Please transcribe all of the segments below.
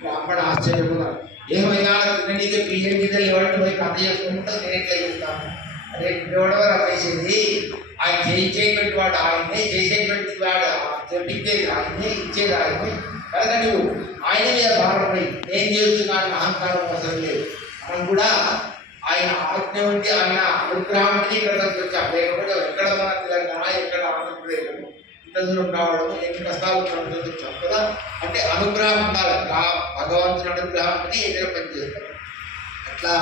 బ్రాహ్మణ ఆశ్చర్యపోతారు. ఏమైనా తిననీకే బియ్యం గిన్నెలు ఎవరికి పోయి కథ చేసుకుంటూ నేను చెప్తాను. అదే ఎవడెవరు అమ్మేసేది ఆయన చేయించేటువంటి వాడు ఆయనే, చేసేటువంటి వాడు చెప్పించేది ఆయనే, ఇచ్చేది ఆయనే. కనుక నువ్వు ఆయన మీద భారపడి నేను చేస్తున్నాను అహంకారం అవసరం లేదు. మనం కూడా ఆయన ఆజ్ఞ ఉండి ఆయన అనుగ్రహాన్ని ఇక్కడ వచ్చాం. లేకపోతే ఎక్కడ మన తెలంగాణ, ఎక్కడ ఆంధ్రప్రదేశ్ ఇతరులు రావడం ఎన్ని కష్టాలు వచ్చాం కదా. అంటే అనుగ్రహం ఉండాలి. భగవంతుని అనుగ్రహాన్ని ఏదైనా పని చేస్తాడు. అట్లా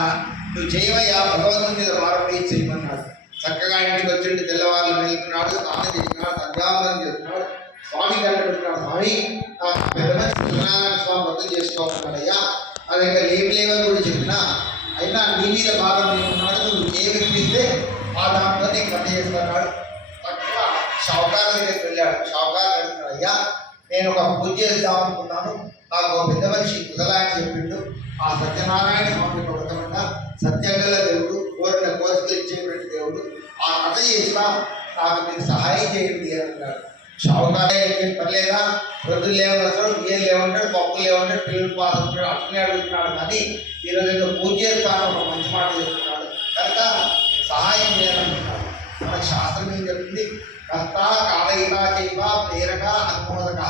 నువ్వు చేయవయ్యా, భగవంతుని మీద భారపడి చేయమన్నాడు. చక్కగా ఇంటికి వచ్చిండి, తెల్లవాళ్ళు వెళ్తున్నాడు, స్నానం చేస్తున్నాడు, సంధ్యావందనం చేస్తున్నాడు, స్వామి కనిపెడుతున్నాడు. స్వామి పెద్ద సత్యనారాయణ స్వామి వద్ద చేసుకోవాలయ్యా, నా దగ్గర ఏమి లేవని కూడా చెప్పినా అయినా నీ మీద భాగం నేనున్నాడు, నువ్వు ఏమి ఇప్పిస్తే ఆ దాంట్లో నేను కథ చేస్తున్నాడు. తక్కువ షావుకారు దగ్గరికి వెళ్ళాడు. షావుకారు అడుగుతున్నాడు, అయ్యా నేను ఒక పూజ చేద్దాం అనుకున్నాను, నాకు ఒక పెద్ద మనిషి కుశలాయని చెప్పిండు. ఆ సత్యనారాయణ స్వామి వ్రతమంట సత్యంగల దేవుడు, కోరిన కోరికలు ఇచ్చేటువంటి దేవుడు, ఆ కథ చేసినా నాకు మీరు సహాయం చేయండి అంటున్నాడు. షావుకారు ఏం పర్లేదా, వృద్ధులు లేవనస్తాడు, ఏం లేవంటాడు, పప్పులు లేవంటాడు, పిల్లలు పాస్ ఉంటాడు, అట్లనే అడుగుతున్నాడు. కానీ ఈరోజు ఏదో పూజ చేస్తాను ఒక మంచి మాట చెప్తున్నాడు కనుక సహాయం చేయాలంటున్నాడు. మన శాస్త్రం ఏం చెప్తుంది, కర్త కాళయికా చైవ ప్రేరక అనుమోదక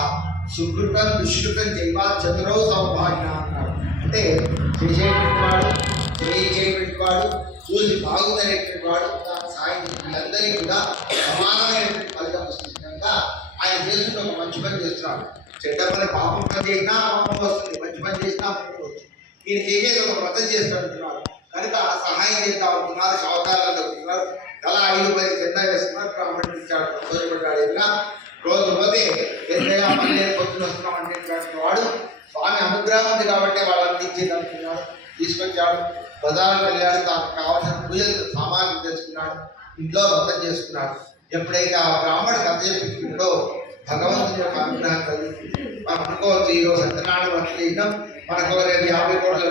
సుకృతం దుష్కృతం చైవ చతురౌ సౌభాగ్య అన్నాడు. అంటే చేసేటువంటి వాడు, చేయించేటువంటి వాడు, చూసి బాగుందనేటువంటి వాడు, సాయం వీళ్ళందరికీ కూడా సమానమైనటువంటి ఫలితం వస్తుంది. కనుక ఆయన చేస్తుంటే ఒక మంచి పని చేస్తున్నాడు. చెడ్డ పని పాపం పని చేసినా పాపం వస్తుంది, మంచి పని చేసినా పాపం వస్తుంది. మీరు చేసేది ఒక వ్రతం చేస్తున్నారు కనుక సహాయం చేద్దాం అనుకున్నారు. షావుకారులు అనుకున్నారు. అలా 5-10 చెందా వేస్తున్నారు. బ్రాహ్మణుడు ఇచ్చాడు, సంతోషపడ్డాడు. ఇలా రోజు పోతే పెద్దగా మళ్ళీ పొద్దున వస్తున్నాం అనేటువంటి వాడు స్వామి అనుగ్రహం ఉంది కాబట్టి వాళ్ళని ఇచ్చేది అనుకున్నాడు. తీసుకొచ్చాడు, బజారుకు వెళ్ళాడు, తాను కావాల్సిన పూజలు సామాగ్రి తెచ్చుకున్నాడు, ఇంట్లో వ్రతం చేసుకున్నాడు. ఎప్పుడైతే ఆ బ్రాహ్మణుడు కథ చెప్పిండో భగవంతుని యొక్క అనుగ్రహం కలిగింది. మనం అనుకోవచ్చు ఈరోజు సత్యనారాయణ వ్రతం చేయడం మనకు 50 కోట్ల